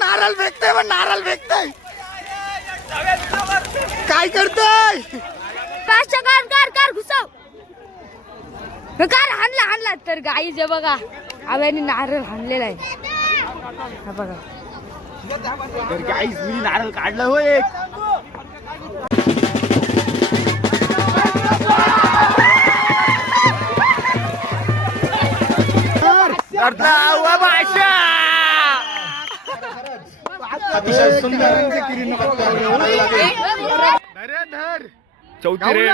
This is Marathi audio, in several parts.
नारळ फेकतोय पण नारळ फेकतोय काय करतोय कार घुसाव कार हाणला तर गाई जे बघा आव्याने नारळ हाणलेला आहे हा बघा तर गाईस मी नारळ काढलं होय अतिशय सुंदर चौथी रेड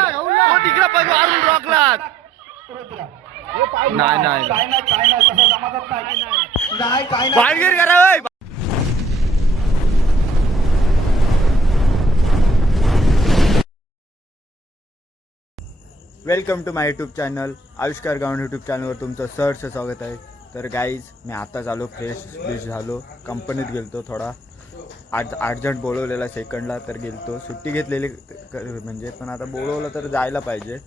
तिकडे पण मारून रॉकलात नाही बाहेर करा welcome to my YouTube channel Avishkar Gawand YouTube चॅनलवर तुमचं सहर्ष स्वागत आहे. तर गाईज मी आता झालो फ्रेश झालो कंपनीत गेलतो थोडा आज अर्जंट बोलवलेला सेकंडला तर गेलतो सुट्टी घेतलेली म्हणजे पण आता बोलवलं तर जायला पाहिजे.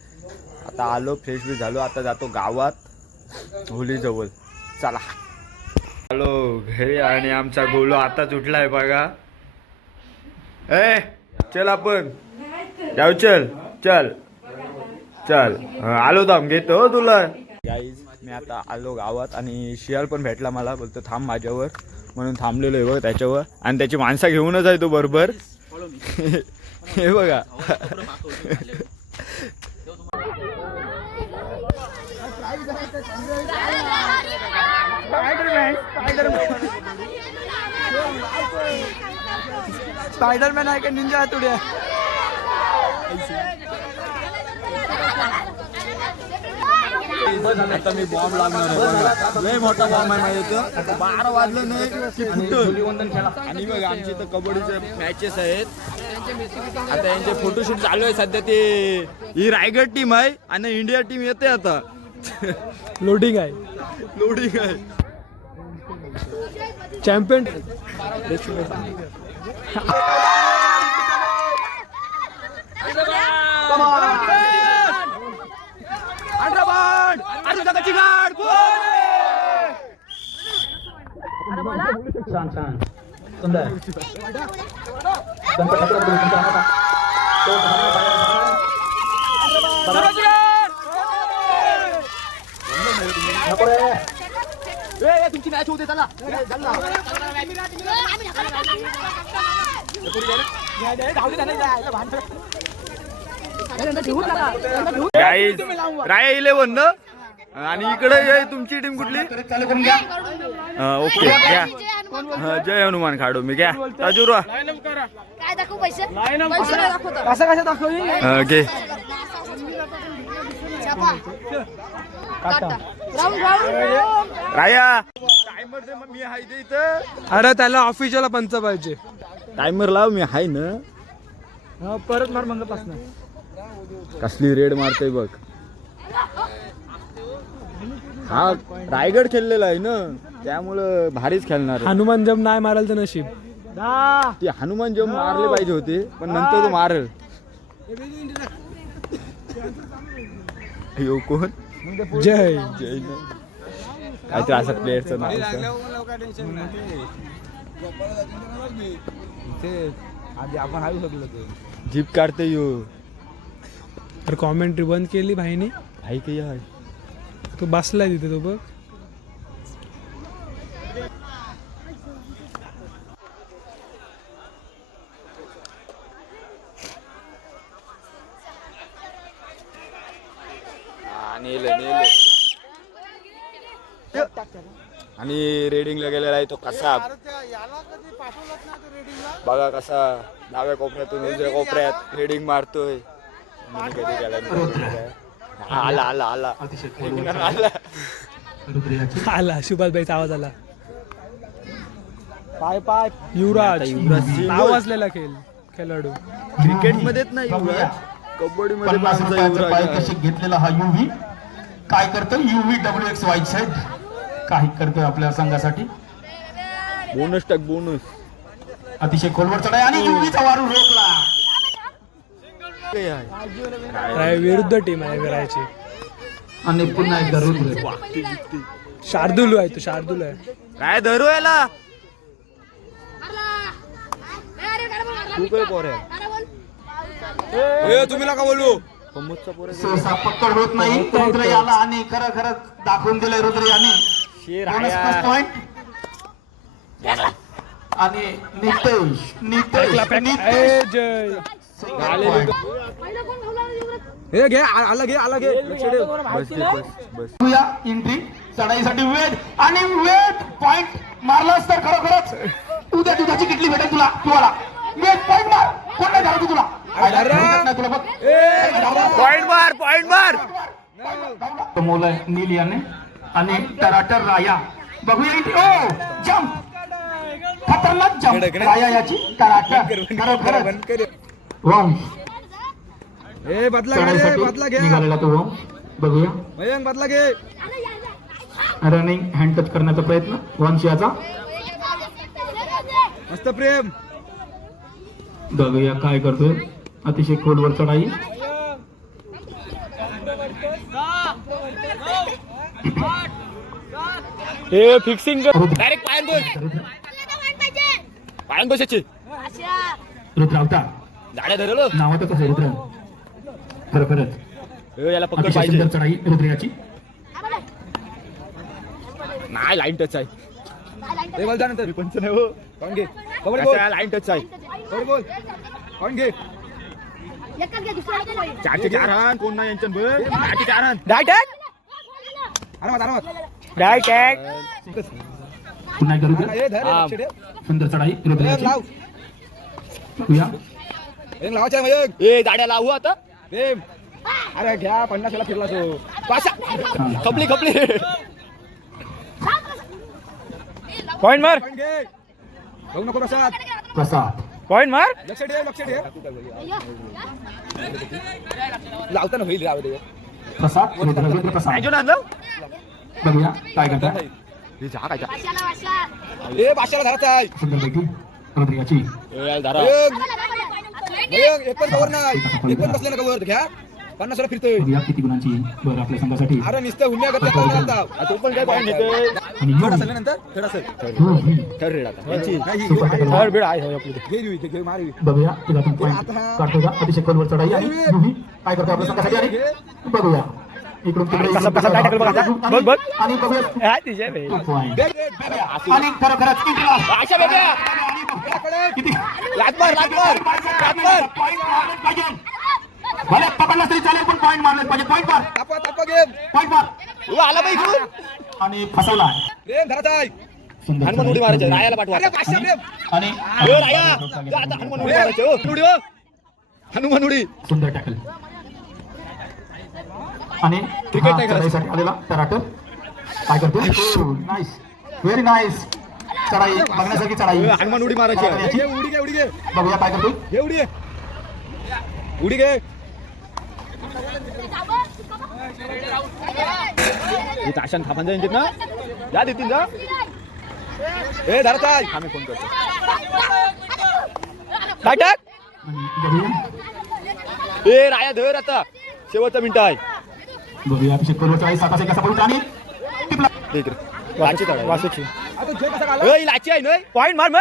आता आलो फ्रेश झालो आता जातो गावात होलीजवळ चला आलो घरी आणि आमचा गोलो आताच उठला आहे बघा. चल आपण जाऊ चल आलो थांब घेतो तुला. गाईज मी आता आलो गावात आणि शियाल पण भेटला मला बोलतो थांब माझ्यावर म्हणून थांबलेलो आहे बघ त्याच्यावर आणि त्याची माणसं घेऊनच आहे तो बरोबर हे बघा स्पायडरमॅन आहे का निंजा तुड्या आता मी बॉम्ब लागणार आहे लय मोठा बॉम्ब आहे माझ्या इथं 12 वाजलं नाही की फुटल. आणि बघ आमच्या इथं कबड्डीचे मॅचेस आहेत आता यांचे फोटोशूट चालू आहे सध्या. ते ही रायगड टीम आहे आणि इंडिया टीम येते आता लोडिंग आहे चॅम्पियन छान सुंदर तुमची मॅच होते चला राय 11 ना आणि इकडे तुमची टीम कुठली ओके घ्या जय हनुमान खाडो मी घ्या राजूरा काय दाखवू पैसे कसं दाखव घे राया टायमर दे मग मी हाय दे इथं. अरे त्याला ऑफिशियल पंच पाहिजे टायमर लाव मी हाय ना परत मार मंगपासून कसली रेड मारतोय बघ. हा रायगड खेळलेला आहे ना त्यामुळं भारीच खेळणार. हनुमान जम नाही माराल तर नशीब ते हनुमान जम मारले पाहिजे होते पण नंतर तो मारल. यो कोण जय काहीतरी असं प्लेयरचं नाव आधी आपण हारू शकलो जीप काढते यो तर कॉमेंट्री बंद केली भाईने भाई काही आहे तो बसलाय तिथे तो बघ. आणि रेडिंगला गेलेला आहे तो कसा बघा कसा डाव्या कोपऱ्यातून उजव्या कोपऱ्यात रेडिंग मारतोय. कधी गेला आला आला सुभाष भाईचा आवाज आला. पाय युवराज नाव असलेला खेळाडू क्रिकेट मध्येच नाही युवराज कबड्डी मध्ये घेतलेला हा युव्ही काय करतो युव्ही WXY साइड काही करतोय आपल्या संघासाठी बोनस टाक बोनस अतिशय खोलवर चढाई आणि युव्हीचा वारू रोखला. विरुद्ध टीम आहे विरायची आणि पुन्हा एकदा रुद्र शार्दुल आहे तो शार्दुल आहे. काय धरू याला तू काय पोर आहे तुम्ही नका बोलू कम्मूदचा पोर आहे. सहसा पकड होत नाही. रुद्र याला आणि खरं खरंच दाखवून दिलंय रुद्र याने. शेर बोनस आया. Plus point. आणि नितेश नितेश ए जय हे घे आला घे लक्ष ठेव. बस घे, बस या एंट्री चढाईसाठी वेट आणि वेट पॉइंट मारलास तर खरोखरच उद्या दुधाची किटली भेटेल तुला. तुम्हाला वेट पॉइंट मार. कोण नाही धरत तुला. नाही तुला बघ. पॉइंट मार कमवलंय नील याने आणि टराटर राया. बघूया एंट्री. ओ जम्प खतरनाक जम्प राया याची. टराटर खरोखरच वंश ए बदला घे चढाईसाठी बदला घे निघालेला तो वंश. बघूया मयंक बदला घे. रनिंग हँड टच करण्याचा प्रयत्न वंश याचा. मस्त प्रेम. बघूया काय करतोय. अतिशय खोलवर चढाई. हे फिक्सिंग डायरेक्ट पायन बसायची रुद्र अवतार गाड्या धरलो नावातच आहे रुद्र. खरोखरच याला पकड अतिशय पाहिजे सुंदर चढाई रुद्र याची. नाही लाईन टच आहे हे बोल त्यानंतर पंच नाही हो कोण घे कबड्डी बोल लाईन टच आहे कबड्डी बोल कोण घे. चारशे 4 रन कोण नाही यांच्या बघ 4 रन डायटॅक आरामात डायटॅक. पुन्हा एकदा रुद्र. हे धर लक्ष ठेव. सुंदर चढाई रुद्र मयंक याची. लाव बघूया मयंक लावायचं आहे मयंक. ए गाड्या लावू आता प्रेम अरे घ्या 50 ला फिरला तो. खपली पॉइंट मार बघू नको प्रसाद. प्रसाद पॉइंट मार. लक्ष ठेव लावताना होईल राव दे. प्रसाद रुद्र प्रसाद. बघूया काय करताय. हे जा काय जा ए भाषाला धरायचा आहे. सुंदर पैकी रुद्र याची. धारा मयंक एक पण कवर नाही एक पण बसले ना कवर घ्या 50 ला फिरतोय. बघूया किती गुणांची बर आपल्या संघासाठी. अरे नुसतं हुंड्या करत तो पण काय पॉईंट घेतोय आणि थर्ड असेल नंतर थर्ड असेल थर्ड रेड आता यांची सुपर टॅकल. थर्ड बेड आहे आपली घे मारू. बघूया त्यातून पॉईंट काढतो का. अतिशय खोलवर चढाई आणि युवी काय करतो आपल्या संघासाठी. आणि बघूया इकडून तिकडे कसा टाकल बघ आता. बघ. आणि बघूया पॉईंट. आणि खरोखरच अशा बेब्या किती लागभर पॉईंट मारलेच पाहिजे. भले पकडला तरी चालेल पण पॉईंट मारलेच पाहिजे. पॉईंट मार तापा गेम पॉईंट मार. आला बाई इकडून आणि फसवला. प्रेम धरायचा आहे. सुंदर हनुमान उडी मारायची रायाला पाठवा अरे भाषा प्रेम. आणि ओ राया जा आता हनुमान उडी मारायची हो उडी हो हनुमान उडी सुंदर टॅकल. आणि क्रिकेट नाही चढाईसाठी आलेला टराटर काय करतो. नाईस व्हेरी नाईस चढाई बघण्यासारखी चढाई. हनुमान उडी मारायची घे उडी घे बघूया काय करतो. घे उडी घे. ताशान थापान जाईन ना या देतील जा ए धरायचा आहे. आम्ही फोन करतो काय टाक आणि बघूया ए राया धर आता शेवटचा मिनिट आहे बघूया अभिषेक करोड चढाई 7 कसा पडून आणि टिपला. देख रे वाची वाची आता जे कसा घाला ए लाची आहे नय पॉइंट मार मग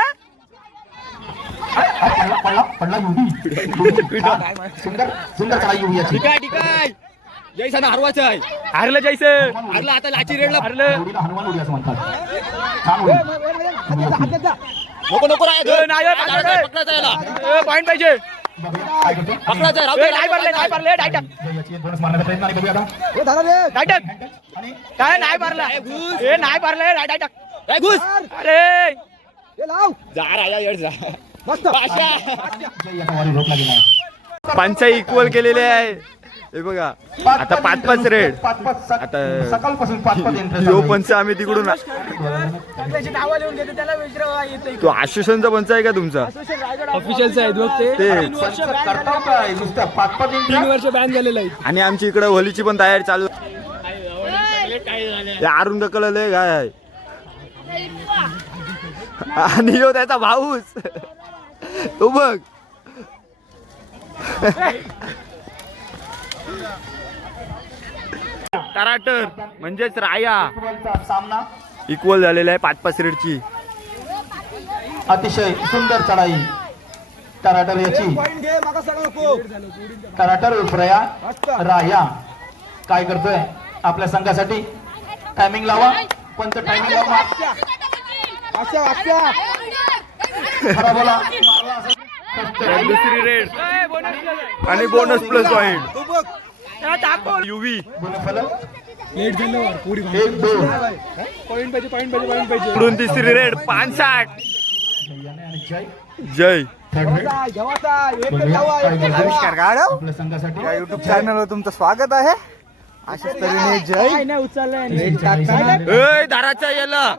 पडला युवी. सुंदर सुंदर चढाई युवी याची. ठीक आहे जैसा ना हरवायचं आहे हारलं जायचं हरला आता लाची रेडला हारलं उडीला हनुमान उडी असं म्हणतात. छान उडी. नको राया धर नाही पकडायचा याला पॉइंट पाहिजे. बघूया काय करतो. पकडायचा राहू ए, दे नाही पारले डायटॅक याची बोनस मारण्याचा प्रयत्न आणि बघूया आता. डायटॅक आणि काय नाही पारला ए नाही पारले डायटॅक ए घुस अरे ए लाव जा राया येड जा मस्त पाशा जय याचा वारी रोखला गेला. पंचा इक्वल केलेले आहे हे बघा आता 5-5 रेड आता सकाळपासून 5-5 एंट्री. यो पंच आम्ही तिकडून त्याची नावं लिहून घेते त्याला विचारावं येतं तो आश्वासनचा पंच आहे का तुमचा ऑफिशियलचं आहे बघ ते ते करता काय नुसतं 5-5 एंट्री. 3 वर्ष बॅन झालेलं आहे. आणि आमची इकडे होलीची पण तयारी चालू ते अरुण कळले काय आहे आणि यो त्याचा भाऊच तो बघ कराटर म्हणजेच राया फुटबॉलचा सामना इक्वल झालेला आहे 5-5 रेडची. अतिशय सुंदर चढाई कराटर याची. पॉईंट घे मागा सांगा नको. कराटर उर्फ राया काय करतोय आपल्या संघासाठी. टायमिंग लावा पंच टायमिंग लावा. अशा अशा खरा बोला मारला असेल. दुसरी रेड आणि बोनस प्लस पॉइंट तू बघ युवी गुणफलक लेट झालं पुढे 1-2. पॉईंट पाहिजे पॉईंट पाहिजे पॉईंट पाहिजे. पुढून तिसरी रेड 65. आणि जय जय थर्ड रेड. जेवाचा एक बघूया जावा काय एक करतोय. आविष्कार गाडव आपल्या संघासाठी या युट्यूब चॅनलवर तुमचं स्वागत आहे. अशाच तऱ्हेने जय नाही उचललाय ए दाराचा याला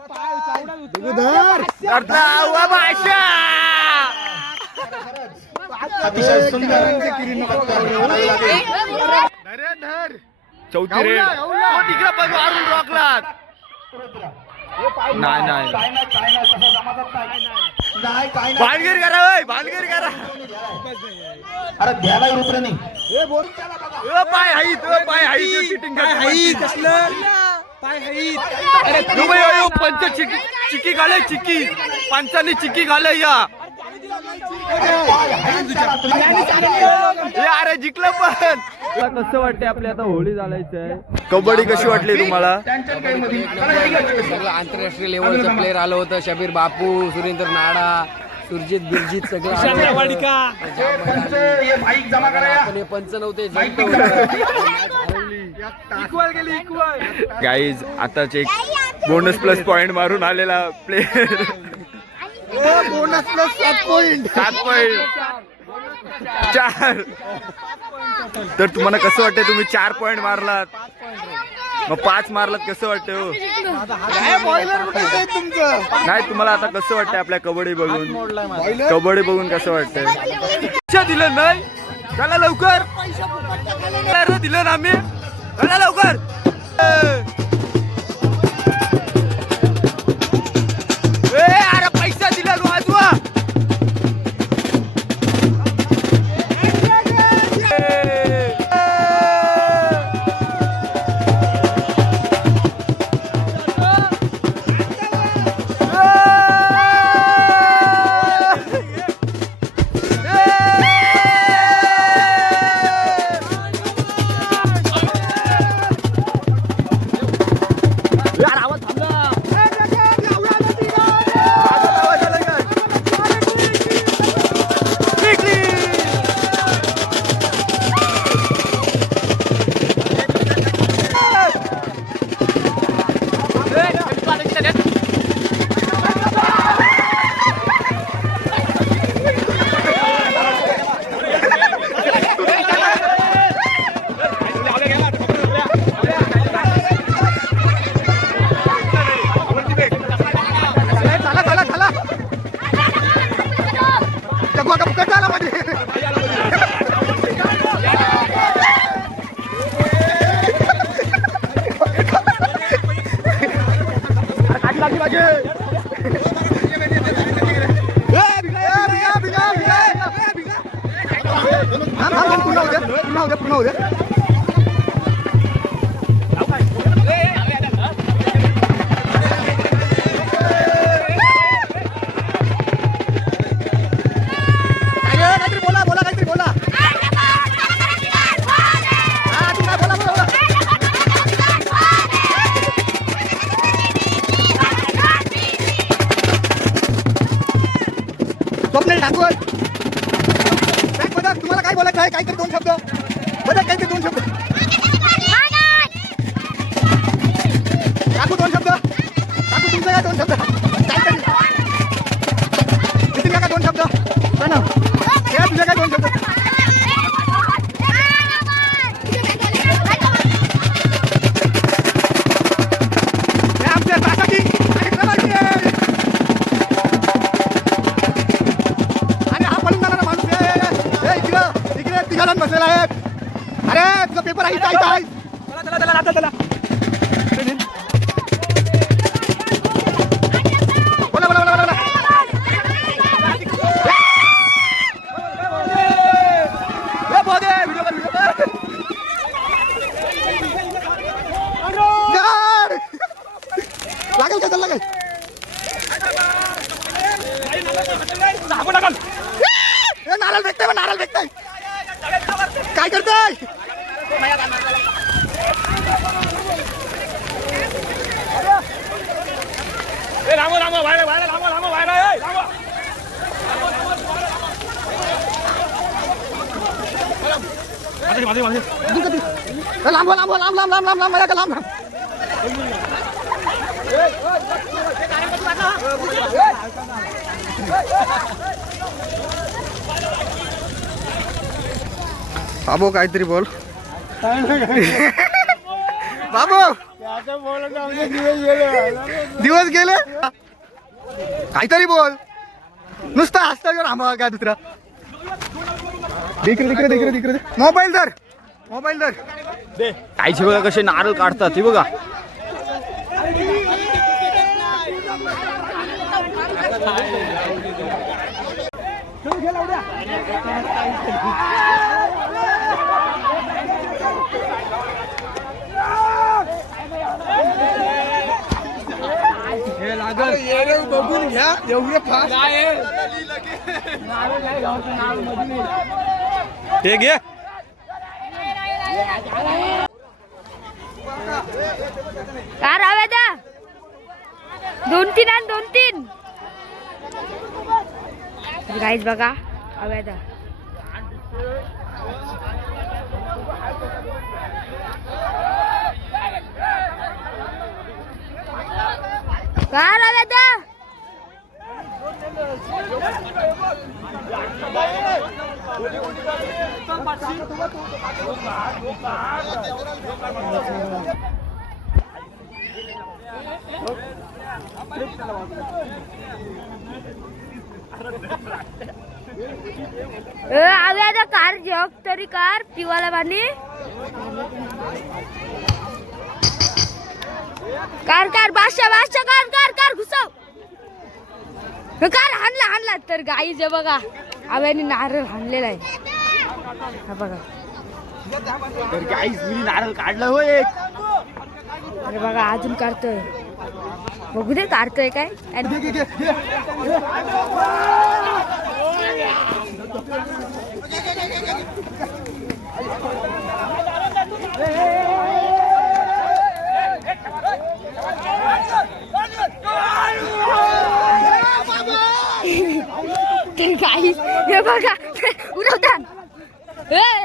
करता भाषा अतिशय सुंदर चौथी रेड तिकडे पण मारून रॉकला. नाही नाही काय नाही काय नाही तसं जमातच नाही काय नाही. भानगीर करा ओय भानगीर करा. अरे द्यायला रुपये नाही. पाय हाईत चिटिंग कसलं पाय हाईत. पंच चिकी घाले चिकी पंचाने चिकी घाले या अरे जिंकलं पण. कसं वाटते आपल्या आता होळी झालायचं आहे. कबड्डी कशी वाटली तुम्हाला. सगळं आंतरराष्ट्रीय लेवलचं प्लेअर आलं होतं. शबीर बापू, सुरेंद्र नाडा, सुरजित बिरजित सगळं आलं होतं. बाईक जमा करा. पण हे पंच नव्हते गाईज आताच एक बोनस प्लस पॉइंट मारून आलेला player. Bonus plus 7 point. 7 point 4. तर तुम्हाला कसं वाटतंय तुम्ही 4 पॉइंट मारलात मग 5 मारलात कसं वाटतंय हो. नाही तुम्हाला आता कसं वाटतंय आपल्या कबड्डी बघून कसं वाटतंय. पैसे दिलं नाही चला लवकर दिलं ना आम्ही चला लवकर. अरे पैसा दिला वाजवा. पुन्हा उद्या स्वप्नील ठाकूर तुम्हाला काय बोलायचं आहे. काहीतरी 2 शब्द बघा. काहीतरी 2 शब्द टाकू. 2 शब्द टाकू. तुमचं काय 2 शब्द काहीतरी नितीन काय 2 शब्द ना तुझ्या काय 2 शब्द. आमच्या तासाची कार्यक्रमाची तिघांना बसलेला आहे. अरे तुझा पेपर आहे चला बोला बोला बोला बोला. काय चालला काय नारळ भेटताय नारळ भेटताय काय करताय लांब लांब लांब लांब लांब लांब लांब लांब बाबू काहीतरी बोल बाबू दिवस गेले काहीतरी बोल नुसतं हसता आम्हाला काय दुसरा तिकडे मोबाईल धर आईचे बघा कसे नारळ काढतात हे बघा. बघून घ्या एवढे फास्ट ते घे कार हव्या द्या 2-3 आणि 2-3 गाईज बघा हव्या द्या कार हव्या द्या आव्या कार जग तरी कार पिवाला पाणी कार कार बादशाह कार कार कार घुसव कार हाणला तर गाई जे बघा आव्याने नारळ हाणलेला आहे हा बघा तर गाईस मी नारळ काढलं हो एक. अरे बघा अजून काढतोय बघू दे काढतोय काय गाई हे बघा उडवतात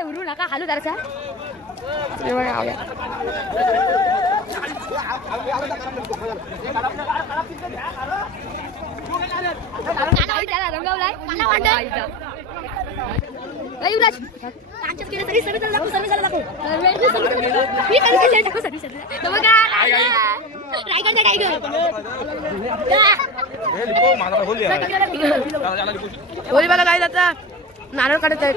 उडू नका हालू जरासा हे बघा आव्या रंगवलाय होळी मला काय जाता नारळ काढत आहेत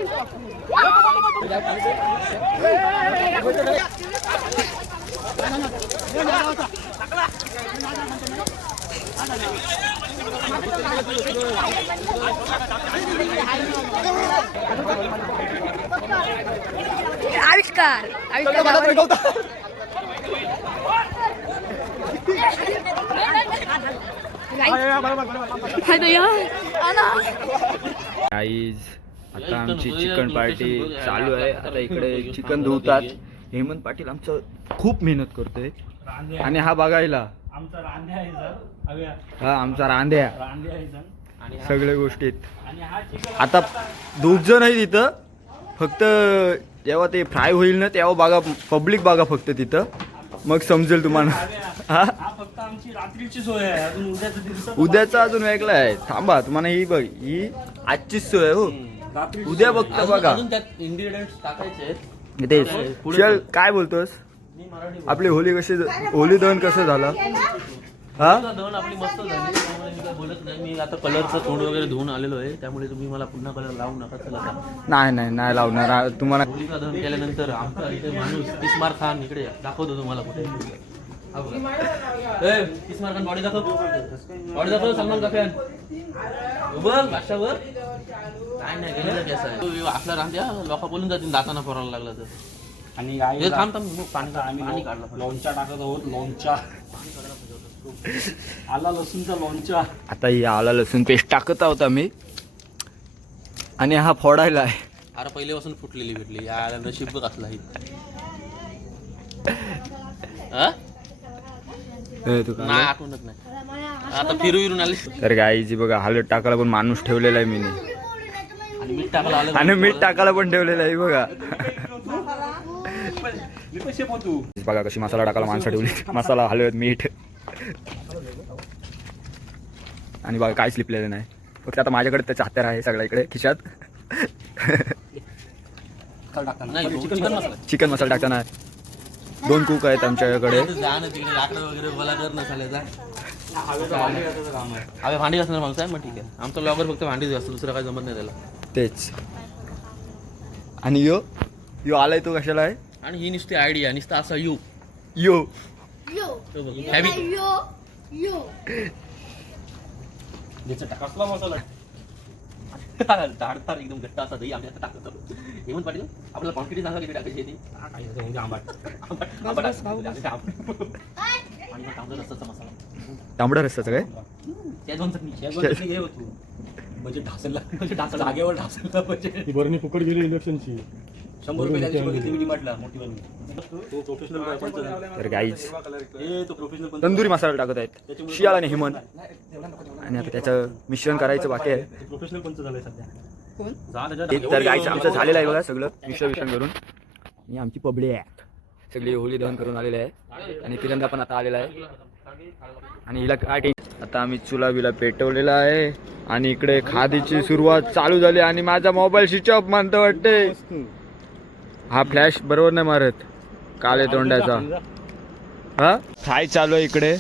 आविष्कार गाईज आता आमची चिकन पार्टी चालू आहे. आता इकडे चिकन धुवतात. हेमंत पाटील आमचं खूप मेहनत करतोय आणि हा बघायला हा आमचा रांध्या सगळ्या गोष्टीत. आता 2 जण आहे तिथं. फक्त जेव्हा ते फ्राय होईल ना तेव्हा बघा पब्लिक बघा फक्त तिथं मग समजेल तुम्हाला. हा फक्त आमची रात्रीची सोय आहे अजून उद्याचा अजून वेगळा आहे. थांबा तुम्हाला ही बघ ही आजचीच सोय हो. उद्या बघता बघा इन्ग्रेडियंट्स टाकायचे. ते चल काय बोलतोस आपली होली दहन कसं झालं. हा दहन आपली मस्त झाली त्यामुळे मी काय बोलत नाही. मी आता कलरचं तोंड वगैरे धुवून आलेलो आहे त्यामुळे तुम्ही मला पुन्हा कलर लावू नका. चला नाही लावणार तुम्हाला. होलिका दहन केल्यानंतर आमचा इथे माणूस इस्मार खान इकडे दाखवतो तुम्हाला कुठे. इस्मार खान बॉडी दाखव सलमान खान बघ भाषावर काय नाही गेलेलं कसं आहे आपला राहत्या लोक बोलून जातील दाताना फोरायला लागला तर. आणि थांब पाणी काढलं लोणच्या टाकत आहोत लोणच्या आला लसूणचा लोणचा. आता ही आला लसूण पेस्ट टाकत आहोत आम्ही आणि हा फोडायला आहे. अरे पहिल्यापासून फुटलेली भेटली याला नशीब बघ असला ही. हा? नाही आठवणच नाही आता फिरून आले. तर गाईची बघा हळद टाकायला पण माणूस ठेवलेला आहे मी आणि मीठ टाकलं आलं आणि मीठ टाकायला पण ठेवलेलं आहे बघा. बघा कशी मसाला टाकायला माणसं ठेवली. मसाला हळद मीठ आणि बघा काहीच लिपलेलं नाही. फक्त आता माझ्याकडे त्याचा हत्यार आहे सगळ्या इकडे खिशात. नाही चिकन मसाला. चिकन मसाला टाकताना 2 कुक आहेत आमच्याकडे. जा ना तिकडे लाकडं वगैरे मला कर नसाले जा. अबे भांडी घासणार माणूस आहे मग ठीक आहे. आमचा लॉगर फक्त भांडीच घासतो दुसरं काही जमत नाही त्याला. तेच. आणि यो आलाय तो कशाला आहे. आणि ही नुसती आयडिया नुसता असा यू यो हॅवी कसला मसाला ताडतार एकदम घट्ट असा दही आम्ही आता टाकतो. हेमंत पाटील आपल्याला क्वांटिटी सांगा किती टाकायची आहे ती. आणि तांबडा रस्साचा मसाला तांबडा रस्साचं काय शेजवान चटणी घे होतो म्हणजे ढासला म्हणजे जागेवर ढासला म्हणजे बरणी फुकट गेली इलेक्शनची. 100 रुपये त्याची बघितली मी डिमांडला मोठी बरणी. तर गाईज तो प्रोफेशनल तंदुरी मसाला टाकत आहेत शियाळ आणि हेमंत. आणि आता त्याचं मिश्रण करायचं बाकी आहे. प्रोफेशनल पंच झालाय सध्या. तर गाईचं आमचं झालेलं आहे बघा सगळं मिश्रण करून. आणि आमची पबडी आहे सगळी होळी दहन करून आलेली आहे. आणि तिरंदा पण आता आलेला आहे. आणि हिला काय आता आम्ही चुला बिला पेटवलेला आहे. आणि इकडे खादीची सुरुवात चालू झाली. आणि माझा मोबाईल स्विच ऑफ मानतो वाटते. हा फ्लॅश बरोबर नाही मारत काले तोंडाचा. हा फ्राय चालू आहे इकडे.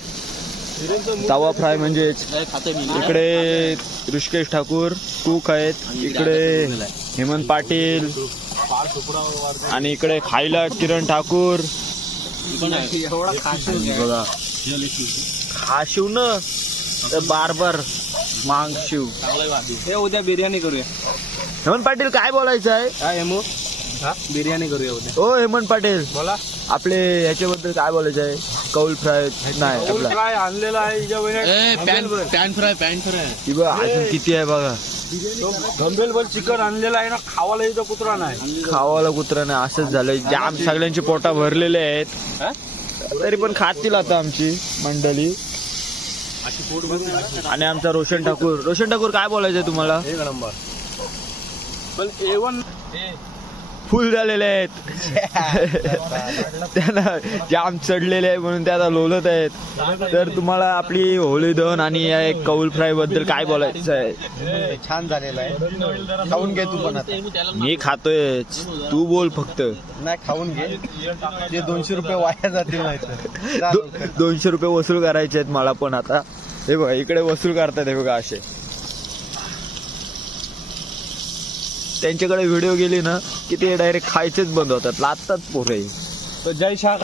तवा फ्राय म्हणजे इकडे ऋषिकेश ठाकूर कुक आहेत. इकडे हेमंत पाटील आणि इकडे खायला किरण ठाकूर. बघा हा शिव न बारबर मांग शिव. हे उद्या बिर्याणी करूया. हेमंत पाटील काय बोलायचं आहे. काय हेमू बिर्याणी करूया उद्या. ओ हेमंत पाटील बोला. आपले ह्याच्याबद्दल काय बोलायचं आहे. कौल फ्राय नाही आपला काय आणलेला आहे पॅन फ्राय ही बघा अजून किती आहे बघा. गंभीर चिकन आणलेला आहे ना. खावाला इथं कुत्रा नाही. खावाला कुत्रा नाही असंच झालंय. जाम सगळ्यांची पोटा भरलेले आहेत. तरी पण खातील आता आमची मंडळी. आणि आमचा रोशन ठाकूर काय बोलायचंय तुम्हाला. एक नंबर पण A1 फुल झालेले आहेत. त्यांना जाम चढलेले आहे म्हणून ते आता लोलत आहेत. तर तुम्हाला आपली होळी दहन आणि या एक कौल फ्राय बद्दल काय बोलायचं आहे. छान झालेला आहे. खाऊन घे तू पण आता. मी खातोय तू बोल फक्त. नाही खाऊन घे. ते 200 रुपये वाया जातील नाही तर. 200 रुपये वसूल करायचे आहेत मला पण आता. हे बघा इकडे वसूल करतात हे बघा असे. त्यांच्याकडे व्हिडिओ गेली ना की ते डायरेक्ट खायचेच बंद होतात. लाजतात पोरे. तो जय शाह